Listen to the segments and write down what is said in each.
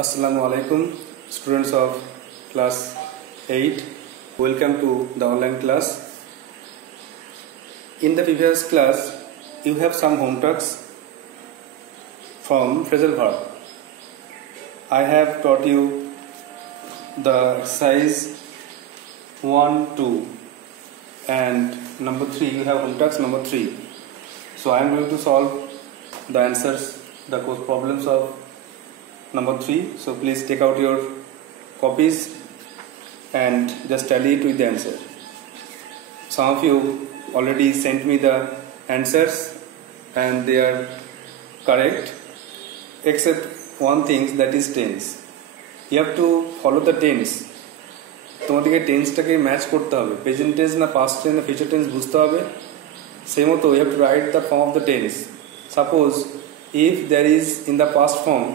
Assalamu alaikum, students of class 8. Welcome to the online class. In the previous class, you have some home tasks from phrasal verb. I have taught you the exercise 1, 2 and number 3. You have home task number 3. So I am going to solve the answers, the problems of number 3. So please take out your copies and just tally it with the answer. Some of you already sent me the answers and they are correct, except one thing, that is tense. You have to follow the tense. তোমাদেরকে টেন্সটাকে ম্যাচ করতে হবে, present tense না past tense না future tense বুঝতে হবে। সেই মতো you have to write the form of the tense. Suppose if there is in the past form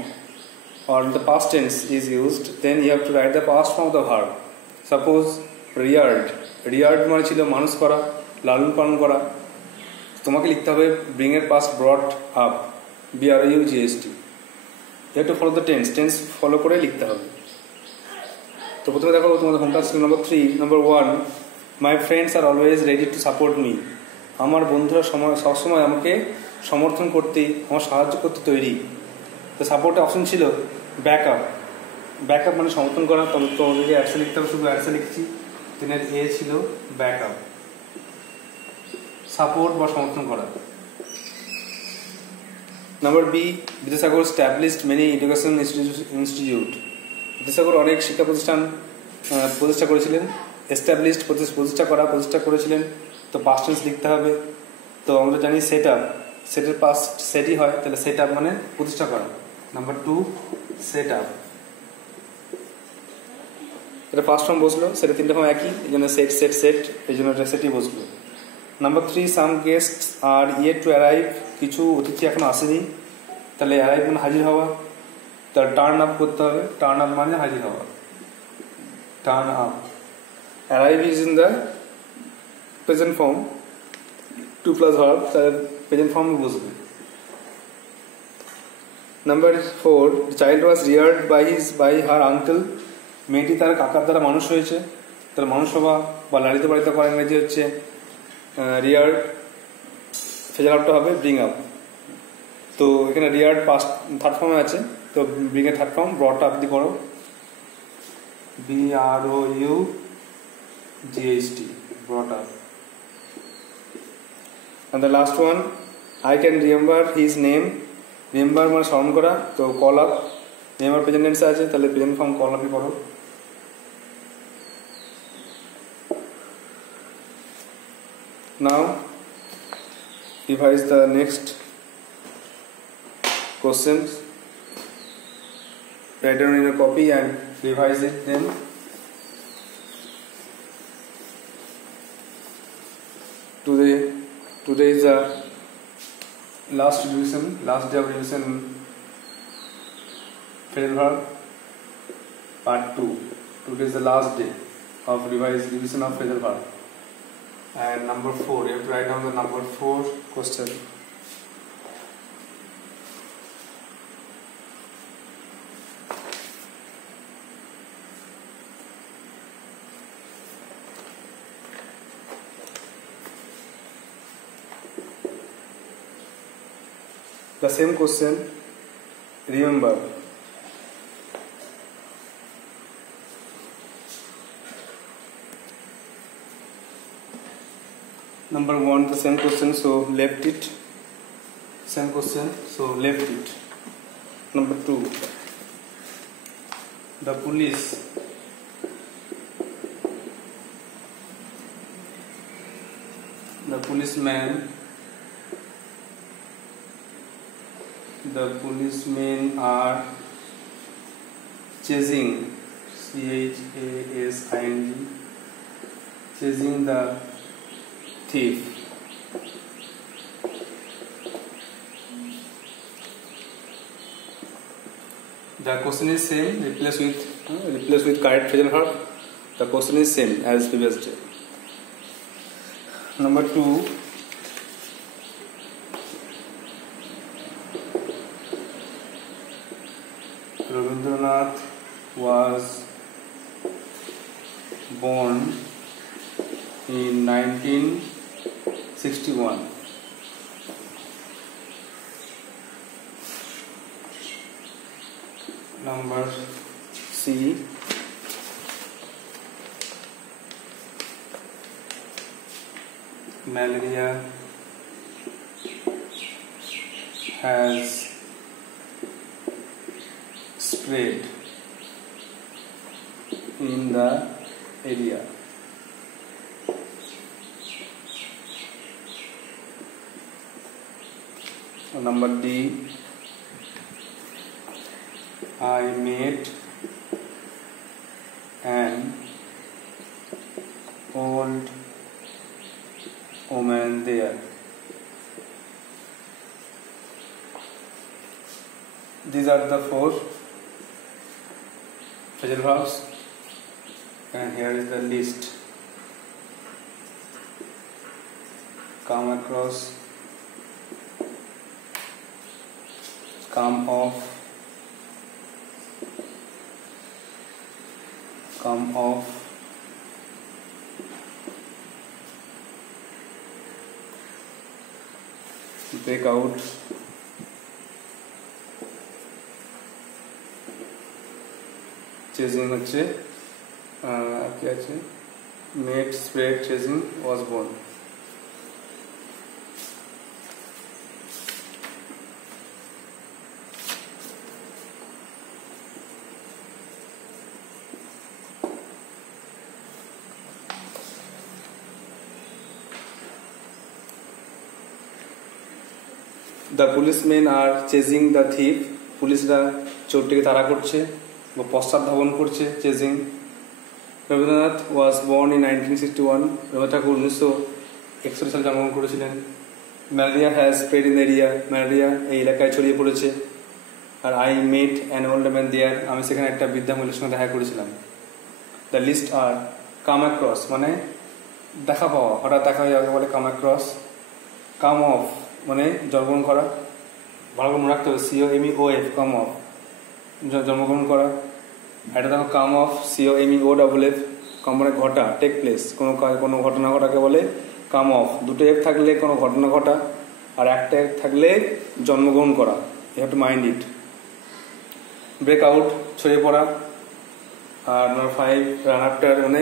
or the past tense is used, then you have to write the past form of the verb. Suppose reared মানে ছিল মানুষ করা, লালন পালন করা। তোমাকে লিখতে হবে bring এর past brought up, BRUGST. You have to follow the tense follow করে লিখতে হবে। তো প্রথমে দেখো তোমাদের home task number 3, number 1, my friends are always ready to support me. আমার বন্ধুরা সবসময় আমাকে সমর্থন করতে, আমার সাহায্য করতে তৈরি। তো সাপোর্টে অপশন ছিল ব্যাকআপ মানে সমর্থন করা। তবে তোমাদেরকে অ্যাডসে লিখতে হবে, শুধু অ্যাডসে লিখছি। তিনের এ ছিল ব্যাকআপ, সাপোর্ট বা সমর্থন করা। Number B, Vidyasagar established many education institute. Vidyasagar অনেক শিক্ষা প্রতিষ্ঠান প্রতিষ্ঠা করেছিলেন। এস্টাবলিশড প্রতিষ্ঠা করেছিলেন। তো পাস্ট টেন্স লিখতে হবে। তো আমরা জানি সেটের পাস্ট সেটই হয়, তাহলে সেট আপ মানে প্রতিষ্ঠা করা। নাম্বার 2, সেট আপ। এটা ফার্স্ট ফর্ম বসলো, সেটা তিনটে ফর্ম একই, এই জন্য সেট, এই জন্য এটা সেটই বসলো। নাম্বার 3, সাম গেস্টস আর ইয়েট টু অ্যারাইভ। কিছু অতিথি এখন আসেনি, তাহলে অ্যারাইভ মানে হাজির হওয়া। তার টার্ন আপ করতে হবে, টার্ন আপ মানে হাজির হওয়া, turn up. Arrive is in the present form, 2 plus verb, তার প্রেজেন্ট ফর্মে বসবে। Number 4, child was reared by her uncle. মেয়েটি তার কাকার দ্বারা মানুষ হয়েছে, তার মানুষ হওয়া বা লালিত পালিত করা ইংরেজি হচ্ছে রিয়ার্ড। ফেজার আপটা হবে ব্রিং আপ। তো এখানে রিয়ার্ড পাস্ট থার্ড ফর্মে আছে, তো ব্রিং এর থার্ড ফর্ম ব্রট আপ দি করো, BROUGHT, brought up. And the last one, I can remember his name. Remember মানে স্মরণ করা, তো কল আপ। রিমেম্বার প্রেজেন্ট টেন্সে আছে, তাহলে প্রেজেন্ট ফর্ম কল আপই করো। Now revise the next questions. Write down in a copy and revise it then. Today is the last day of revision phrasal verb part 2. Today is the last day of revision of phrasal verb. And number 4, you have to write down the number 4 question. The same question, remember. Number 1, the same question, so left it. Same question, so left it. Number 2, the police. The policemen are chasing, CHASING, chasing the thief. The question is same, replace with correct phrasal verb. The question is same as previous day. Number 2, Rabindranath was born in 1961. Number C. Malaria has spread in the area. Number D. I met an old woman there. These are the 4 phrasal verbs, and here is the list. Come across, come off, come off, break out, chasing হচ্ছে কি আছে met, spread, chasing, was born. The policemen are chasing the thief. পুলিশরা চোরটিকে তাড়া করছে বা পশ্চাৎধাবন করছে, chasing. Rabindranath was born in 1961. Rabindranath Thakur 1961 সালে জন্মগ্রহণ করেছিলেন. Malaria has spread in area. Malaria এই এলাকায় ছড়িয়ে পড়েছে. আর I met an old man there. আমি সেখানে একটা বৃদ্ধা মহিলার সঙ্গে দেখা করেছিলাম. The list are come across মানে দেখা পাওয়া, হঠাৎ দেখা হয়ে যাওয়াকে বলে কাম অ্যাক্রস. কাম অফ মানে জন্মগ্রহণ করা, ভালো করে মনে রাখতে হবে, COMEOF, কাম অফ জন্মগ্রহণ করা. এটা দেখো কাম অফ COMEOFF, কাম মানে ঘটা, টেক প্লেস, কোনো ঘটনা ঘটাকে বলে কাম অফ. 2টো F থাকলে কোনো ঘটনা ঘটা, আর একটা F থাকলে জন্মগ্রহণ করা. You have to mind it. Break out ছড়িয়ে পড়া. আর নাম্বার 5 রান আফটার মানে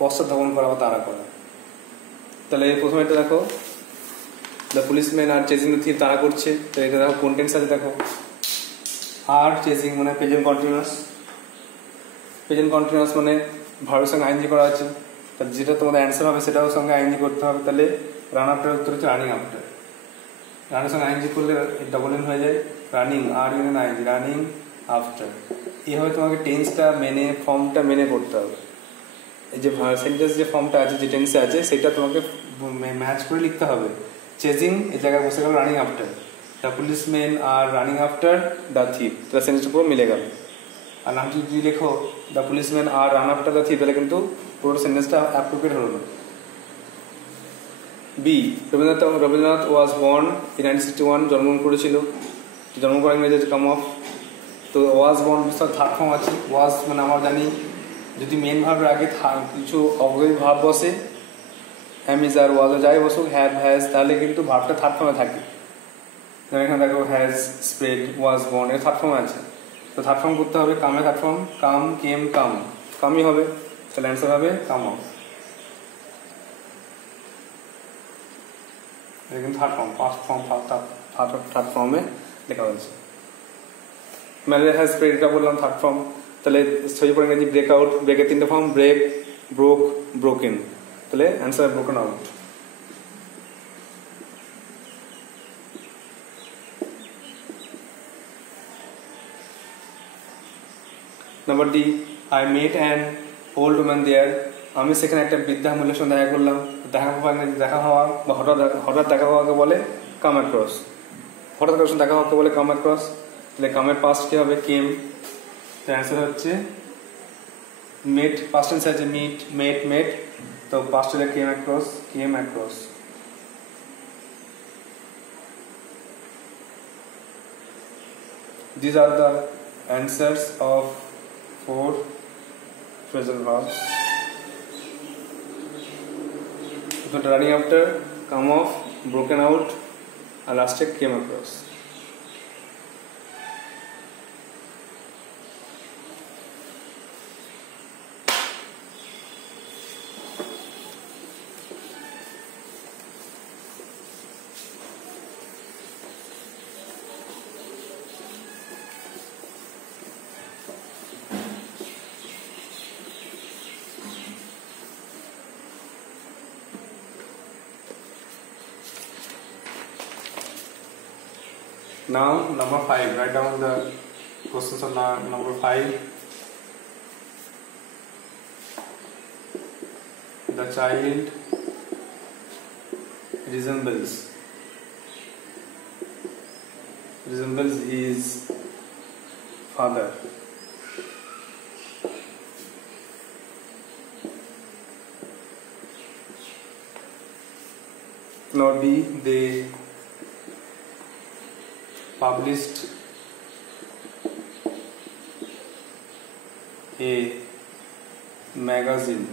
পশ্চাৎধাবন করা বা তাড়া করা. তাহলে প্রথমে এটা দেখো, the policeman R chasing the thief, তাড়া করছে. তো এটা দেখো কন্টেন্টস আছে, দেখো আর চেজিং মানে প্রেজেন্ট কন্টিনিউয়াস. প্রেজেন্ট কন্টিনিউয়াস মানে ভার্বের সঙ্গে আইএনজি করা আছে. তাহলে যেটা তোমাদের অ্যান্সার হবে সেটাও সঙ্গে আইএনজি করতে হবে. তাহলে রান আফটার উত্তর হচ্ছে রানিং আফটার. রানের সঙ্গে আইএনজি করলে ডবল এন হয়ে যায়. রানিং আর ইউনিয়ন আইএনজি, রানিং আফটার. এইভাবে তোমাকে টেন্সটা মেনে, ফর্মটা মেনে করতে হবে. এই যে সেন্টেন্স যে ফর্মটা আছে, যে টেন্সে আছে, সেটা তোমাকে ম্যাচ করে লিখতে হবে. চেজিং এই জায়গায় বসে গেল running after. The policeman are running after the thief, তাহলে সেন্টেন্সটা পুরো মিলে গেল. আর নাম যদি লেখো the policeman are run after the thief, তাহলে কিন্তু পুরো সেন্টেন্সটা অ্যাপ্রোপ্রিয়েট হলো না. B. Rabindranath was born in 1961, জন্মগ্রহণ করেছিল. জন্মগ্রহণ করা ইংরেজি হচ্ছে কাম অফ. তো ওয়াজ বর্ন থার্ড ফর্ম আছে. ওয়াজ মানে আমরা জানি যদি মেন ভার্বের আগে কিছু অবয়বী ভাব বসে, হ্যাম ইজ আর ওয়াজ যাই বসুক, হ্যাভ হ্যাজ, তাহলে কিন্তু ভার্বটা থার্ড ফর্মে থাকে. যেমন এখানে দেখো হ্যাজ স্প্রেড, ওয়াজ বর্ন, এর থার্ড ফর্মে আছে. তো থার্ড ফর্ম করতে হবে, কামে থার্ড ফর্ম, কাম, কেম, কাম, কামই হবে. তাহলে অ্যান্সার হবে কাম অফ. এটা কিন্তু third form, first form third ফর্মে লেখা হয়েছে. ম্যালেরিয়া হ্যাজ স্প্রেড, এটা বললাম থার্ড ফর্ম. তাহলে ছড়িয়ে পড়ে ইংরেজি ব্রেক আউট. ব্রেকের 3টে ফর্ম, ব্রেক, ব্রোক, ব্রোকেন. তাহলে answer broken out. Number D. I met an old woman there. আমি সেখানে একটা বৃদ্ধা মহিলার সঙ্গে দেখা করলাম. দেখা হওয়া বা হঠাৎ দেখা হওয়াকে বলে কাম অ্যাক্রস. হঠাৎ কারোর সঙ্গে দেখা হওয়াকে বলে কাম অ্যাক্রস. তাহলে কামের পাস্ট কি হবে? কেম. অ্যান্সার হচ্ছে মেট. পাস্ট টেন্স আছে মিট, মেট, মেট. তো পাস্ট হলে came across, came across. These are the answers of 4 phrasal verbs. So running after, come off, broken out, elastic, came across. Now number 5, write down the questions on number 5. The child resembles his father. Now B, they published a magazine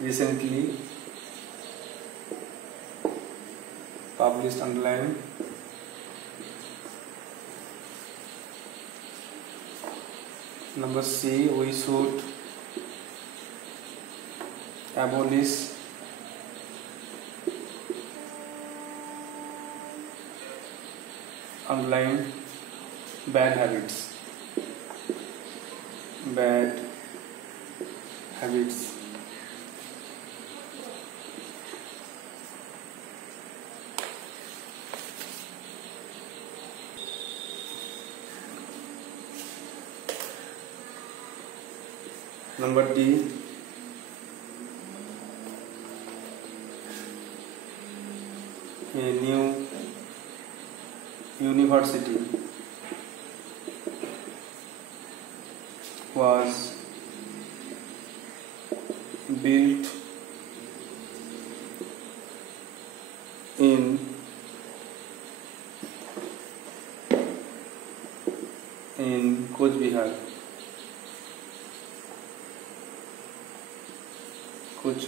recently. Published, underline. Number C, we should abolish underline bad habits. Number D, a new university was built in Coach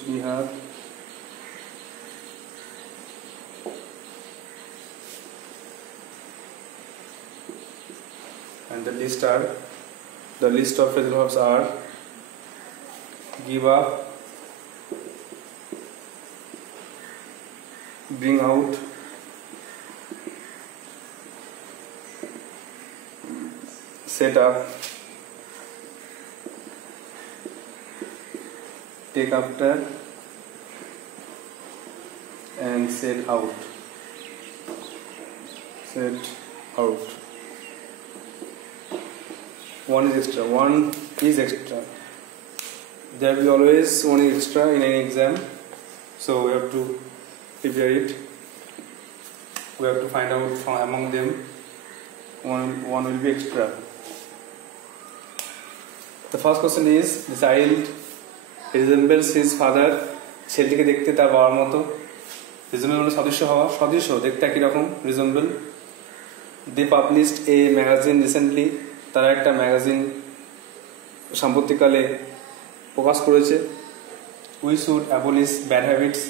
Bihar. And the list of phrasal verbs are give up, bring out, set up, take after, and set out. One is extra. There will be always one is extra in any exam, so we have to prepare it. We have to find out from among them one will be extra. The first question is, the child resembles his father. ছেলেটিকে দেখতে তার বাবার মতো। resemble মানে সদৃশ্য দেখতে একই রকম, resemble. They published a magazine recently. তারা একটা ম্যাগাজিন সাম্প্রতিককালে প্রকাশ করেছে। We should abolish bad habits,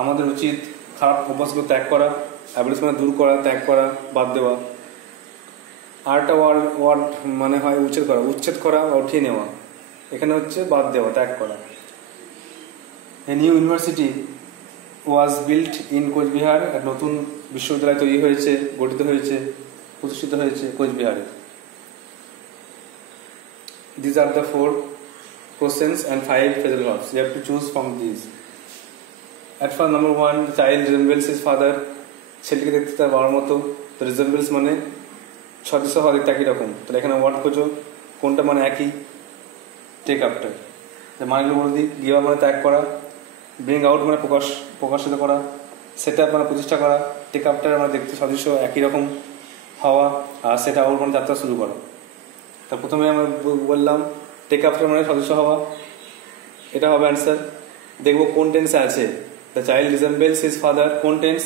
আমাদের উচিত খারাপ অভ্যাসগুলো ত্যাগ করা। অ্যাবলিশ মানে দূর করা, ত্যাগ করা, বাদ দেওয়া। আরেকটা ওয়ার্ড মানে হয় উচ্ছেদ করা বা উঠিয়ে নেওয়া। এখানে হচ্ছে বাদ দেওয়া, ত্যাগ করা। A new university was built in Cooch Behar, এক নতুন বিশ্ববিদ্যালয় তৈরি হয়েছে, গঠিত হয়েছে, প্রতিষ্ঠিত হয়েছে কোচবিহারে। These are the 4 questions and 5 phrasal verbs. You have to choose from these. At first, number 1, the child resembles his father. ছেলেটিকে দেখতে তার বাবার মতো। তো resembles মানে সদৃশ্য হওয়া, দেখতে একই রকম। তাহলে এখানে ওয়ার্ড খোঁজো, কোনটা মানে একই। টেক আফটার, মানেগুলো বলে দিই। গিভ আপ মানে ত্যাগ করা, ব্রিং আউট মানে প্রকাশিত করা, সেট আপ মানে প্রতিষ্ঠা করা, টেক আফটার মানে দেখতে সদৃশ্য একই রকম হওয়া, আর সেট আউট মানে যাত্রা শুরু করা। তা প্রথমে আমরা বললাম টেক আফটার মানে সদস্য হওয়া, এটা হবে অ্যান্সার। দেখবো কোন টেন্সে আছে, the child resembles his father, কোন টেন্স?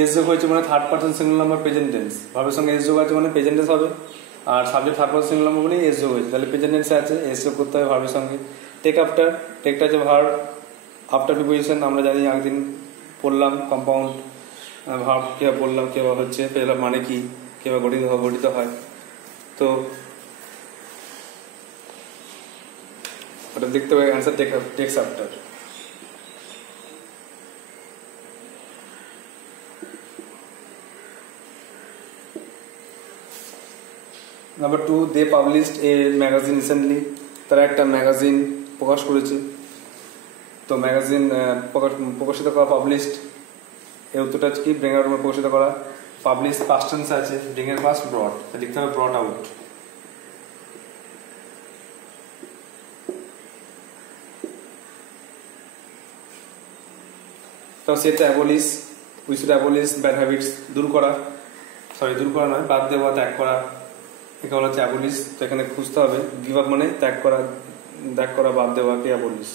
এস যোগ হয়েছে মানে third person singular number present tense, ভার্বের সঙ্গে এস যোগ আছে মানে প্রেজেন্ট টেন্স হবে, আর subject third person singular number বলেই এস যোগ হয়েছে, তাহলে প্রেজেন্ট টেন্সে আছে, এস যোগ করতে হবে ভার্বের সঙ্গে। টেক আফটার, টেকটা আছে ভার্ব, আফটার প্রিপোজিশন আমরা জানি একদিন পড়লাম, কম্পাউন্ড ভার্ব কীভাবে বললাম, কীভাবে হচ্ছে ফেজল মানে কি, কীভাবে গঠিত হয়, তো ওটা দেখতে হবে। Answer takes after. Number 2, they published a magazine recently, তারা একটা ম্যাগাজিন প্রকাশ করেছে। তো ম্যাগাজিন প্রকাশিত করা, পাবলিশড, এর উত্তরটা হচ্ছে কি ব্রিং আউট মানে প্রকাশিত করা। পাবলিশ পাস্ট টেন্স আছে, ব্রিং এর পাস্ট ব্রট, লিখতে হবে ব্রট আউট। তো সেটা abolish, we should abolish bad habits, দূর করা নয়, বাদ দেওয়া, ত্যাগ করা, একে বলা হচ্ছে অ্যাবলিশ। তো এখানে খুঁজতে হবে, গিভ আপ মানে ত্যাগ করা বাদ দেওয়া, কে অ্যাবলিশ,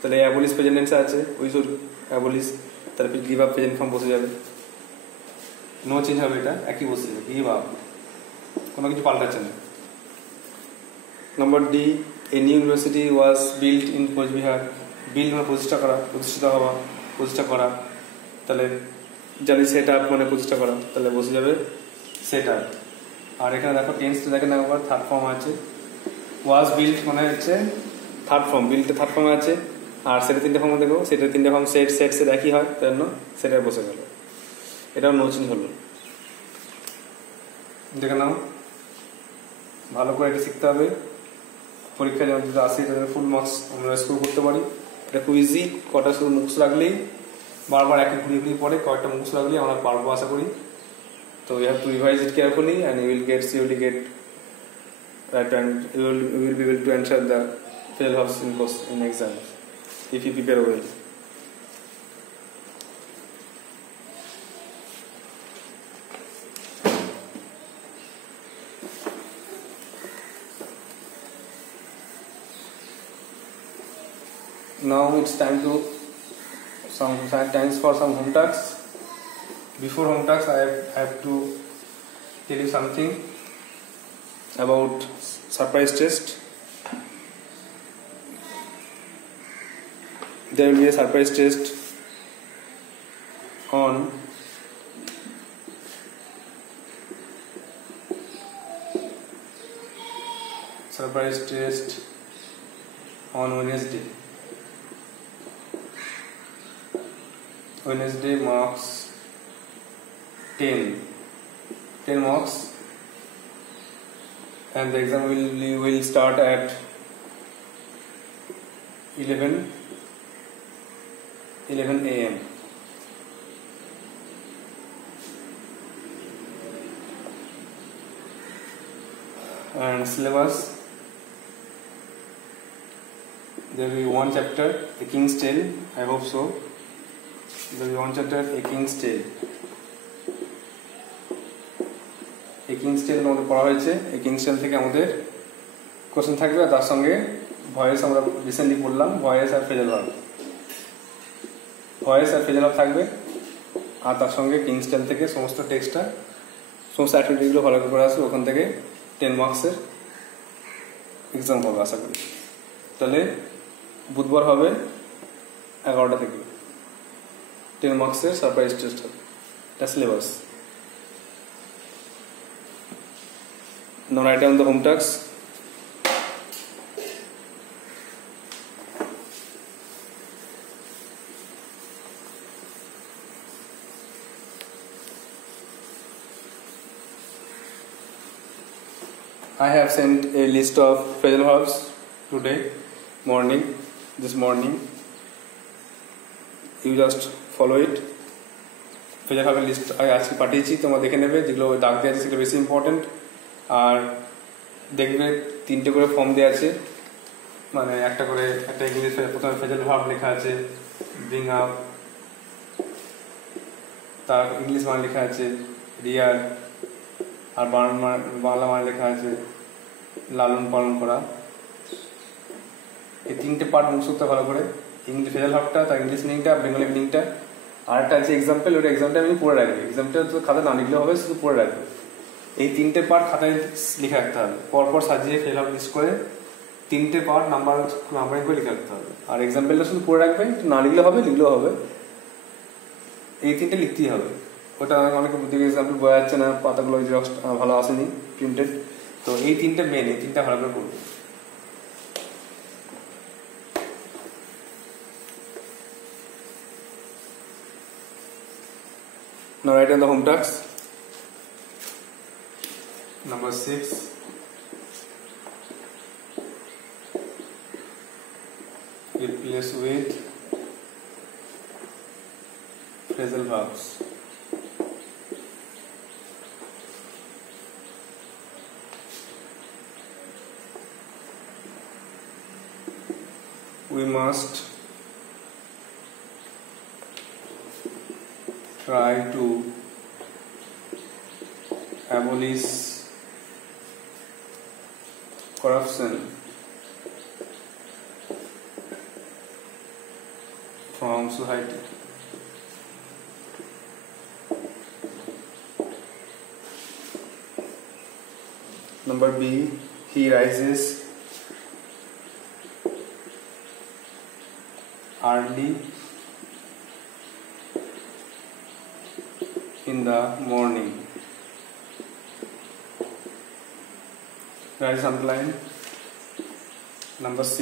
তাহলে অ্যাবলিশ প্রেজেন্ট টেন্সে আছে, উই শুড অ্যাবলিশ, তাহলে গিভ আপ প্রেজেন্ট ফর্ম বসে যাবে, নো চেঞ্জ হবে, এটা একই বসে যাবে, গিভ আপ, কোনো কিছু পাল্টাচ্ছে না। Number D, a new university was built in Cooch Behar, build মানে প্রতিষ্ঠা করা, তাহলে জানি সেট আপ মানে প্রতিষ্ঠা করা, তাহলে বসে যাবে সেট আপ। আর এখানে দেখো টেন্সটা দেখেন একবার, থার্ড ফর্ম আছে, ওয়াজ বিল্ট মানে হচ্ছে থার্ড ফর্ম, বিল্টে থার্ড ফর্মে আছে, আর সেটা 3টে ফর্ম দেখো, সেটা 3টে ফর্ম সেট একই হয়, তার জন্য সেটা বসে গেল, এটাও নো চেঞ্জ হলো। দেখে নাও, ভালো করে এটা শিখতে হবে, পরীক্ষা যেমন যদি আসে তাদের ফুল মার্কস আমরা স্কোর করতে পারি। এটা খুব ইজি, কটা শুধু মুখস্থ রাখলেই, বারবার একই ঘুরিয়ে পরে কয়েকটা মুখস্থ রাখলেই আমরা পারবো আশা করি। তো you have to revise it carefully and you will get right, and you will be able to answer the fail house in exams if you prepare well. Now it's time for some home tasks. Before home tasks, I have to tell you something about surprise test. There will be a surprise test on Wednesday marks 10 marks, and the exam will start at 11 a.m. And syllabus, there will be one chapter, A King's Tale, I hope so. There will be one chapter, A King's Tale. A King's Tale আমাদের পড়া হয়েছে, A King's Tale থেকে আমাদের কোশ্চেন থাকবে, আর তার সঙ্গে ভয়েস আমরা রিসেন্টলি পড়লাম, ভয়েস আর ফ্রেজাল ভার্ব থাকবে, আর তার সঙ্গে কিংস টেল থেকে সমস্ত টেক্সটটা, সমস্ত অ্যাক্টিভিটিগুলো ভালো করে আসবে, ওখান থেকে 10 মার্কসের এক্সাম হবে আশা করি। তাহলে বুধবার হবে 11টা থেকে 10 মার্কসের সারপ্রাইজ টেস্ট হবে, এটা syllabus. Now write down the home tasks. I have sent a list of phrasal verbs today this morning. You just follow it. phrasal verb list I আজকে পাঠিয়েছি, তোমরা দেখে নেবে, যেগুলো দাগ দেওয়া আছে সেগুলো বেশি ইম্পর্টেন্ট। আর দেখবে 3টে করে ফর্ম দেওয়া আছে, মানে একটা ইংলিশ প্রথমে ফ্রেজাল ভার্ব লেখা আছে, ব্রিং আপ, তার ইংলিশ মান লেখা আছে রিয়ার, আর বাংলা মানে লেখা আছে লালন পালন করা। এই 3টে পার্ট মুখস্থ করতে ভালো করে, ইংলিশ ফেজাল ভার্বটা, তার ইংলিশ মিনিংটা, বেঙ্গলি মিনিংটা, আর একটা আছে এক্সাম্পল, ওটা এক্সাম্পলটা আমি পড়ে রাখবো। এক্সাম্পলটা তো খাতায় না লিখলে হবে, শুধু পড়ে রাখবো। এই তিনটে পার্ট খাতায় লিখে রাখতে হবে, পরপর সাজিয়ে ফেল ভার্ব লিস্ট করে তিনটে পার্ট নাম্বারিং করে লিখে রাখতে হবে। আর এক্সাম্পলটা শুধু পড়ে রাখবেন, না লিখলে হবে, লিখলেও হবে, এই তিনটে লিখতেই হবে। ওটা অনেক দিকে এক্সাম্পল বোঝা যাচ্ছে না, পাতাগুলো জেরক্স ভালো আসেনি প্রিন্টেড, তো এই তিনটে মেন, এই তিনটা ভালো করে করবো। Now write down the home tasks. Number 6. Replace with phrasal verbs. We must try to abolish corruption from society. Number B, he rises early in the morning. Write underline. Number C,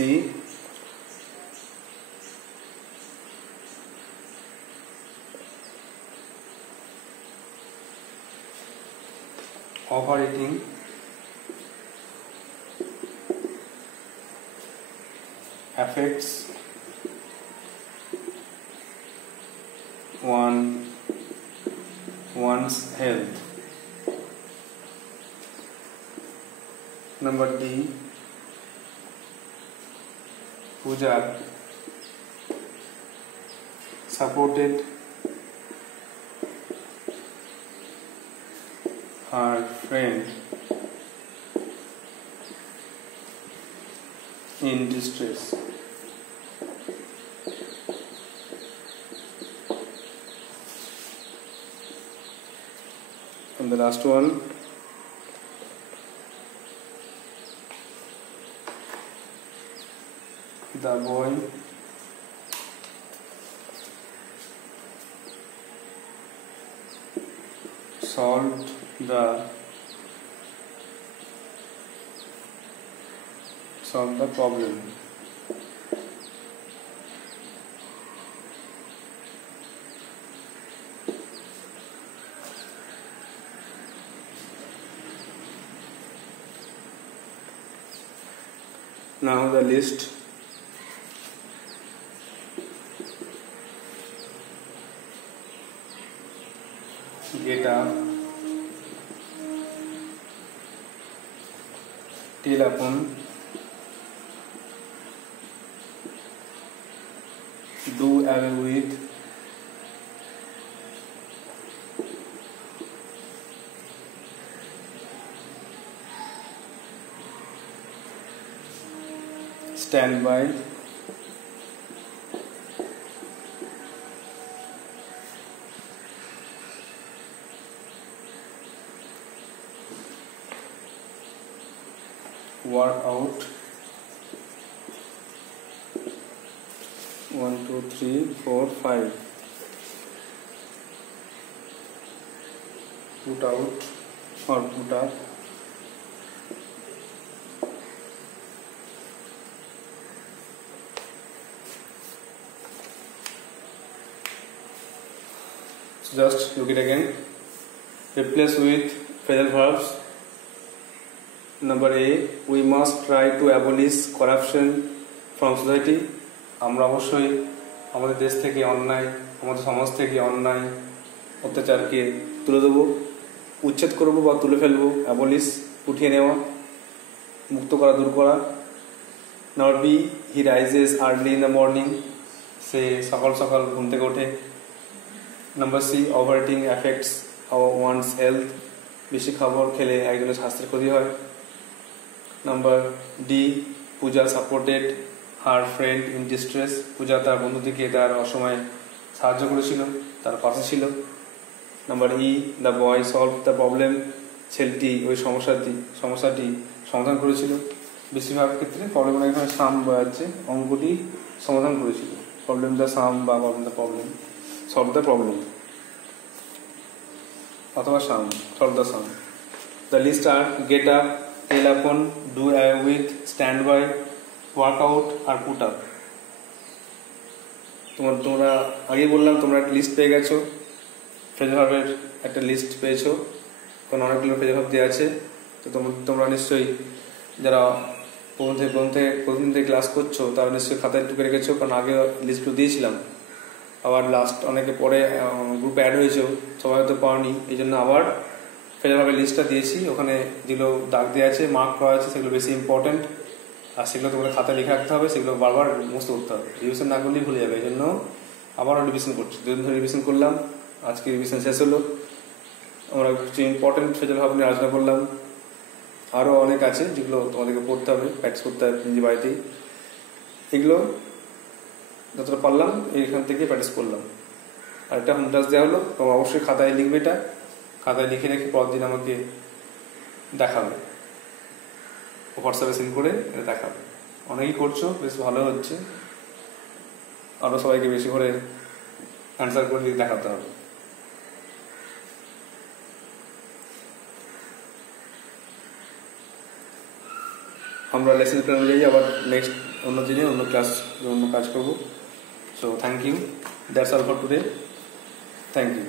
overeating affects one's health. Number D, Pooja supported her friend in distress. And the last one, the boy solved the problem. Now the list. Get up, telephone, do away with, stand by, work out, 1 2 3 4 5, put out or put up, so just look it again. Replace with phrasal verbs. Number A, we must try to abolish corruption from society. আমরা অবশ্যই আমাদের দেশ থেকে অন্যায়, আমাদের সমাজ থেকে অন্যায় অত্যাচারকে তুলে দেবো, উচ্ছেদ করব বা তুলে ফেলবো। অ্যাবলিশ উঠিয়ে নেওয়া, মুক্ত করা, দূর করা। Number B, he rises early in the morning, সে সকাল সকাল ঘুম থেকে ওঠে। Number C, overeating affects one's health, বেশি খাবার খেলে একজনের স্বাস্থ্যের ক্ষতি হয়। Number D, Puja supported her friend in distress, Puja তার বন্ধুটিকে তার অসময়ে সাহায্য করেছিল, তার পাশে ছিল। Number E, the boy solve the problem, ছেলেটি ওই সমস্যাটি সমাধান করেছিল। বেশিরভাগ ক্ষেত্রে প্রবলেম এখানে সাম বোঝাচ্ছে, অঙ্কটি সমাধান করেছিল। প্রবলেম দ্য সাম বা problem the problem, solve the problem অথবা sum, solve the sum. The list are get up, tell upon, do away with, stand by, work out or put up. তোমরা আগেই বললাম তোমরা একটা লিস্ট পেয়ে গেছো, ফ্রেজাল ভার্বের একটা লিস্ট পেয়েছো, কারণ অনেকগুলো ফ্রেজাল ভার্ব দেওয়া আছে। তো তোমরা নিশ্চয়ই যারা প্রথম থেকে ক্লাস করছো তারা নিশ্চয়ই খাতায় টুকে রেখেছো, কারণ আগে লিস্টগুলো দিয়েছিলাম। আবার লাস্ট অনেকে পরে গ্রুপে অ্যাড হয়েছে, সবাই হয়তো পাওনি, এই জন্য আবার ফ্রেজাল ভার্বের লিস্টটা দিয়েছি। ওখানে যেগুলো দাগ দেওয়া আছে, মার্ক করা আছে, সেগুলো বেশি ইম্পর্টেন্ট, আর সেগুলো তোমাদের খাতায় লিখে রাখতে হবে, সেগুলো বারবার মুখস্থ করতে হবে। রিভিশন না করলেই ভুলে যাবে, এই জন্য আবারও রিভিশন করছি। দুদিন ধরে রিভিশন করলাম, আজকে রিভিশন শেষ হলো। আমরা কিছু ইম্পর্টেন্ট ফ্রেজাল ভার্ব নিয়ে আলোচনা করলাম, আরও অনেক আছে যেগুলো তোমাদেরকে পড়তে হবে, প্র্যাকটিস করতে হবে নিজে বাড়িতেই। এগুলো যতটা পারলাম এইখান থেকে প্র্যাকটিস করলাম। আর একটা হোম টাস্ক দেওয়া হলো, তোমরা অবশ্যই খাতায় লিখবে, এটা খাতায় লিখে রেখে পরের দিন আমাকে দেখাবে, হোয়াটসঅ্যাপে সেন্ড করে এটা দেখাবে। অনেকেই করছো, বেশ ভালো হচ্ছে, আরও সবাইকে বেশি করে অ্যান্সার করে দেখাতে হবে। আমরা লেসন প্ল্যান অনুযায়ী আবার নেক্সট অন্য দিনে অন্য ক্লাস অন্য কাজ করবো। So thank you, that's all for today, thank you.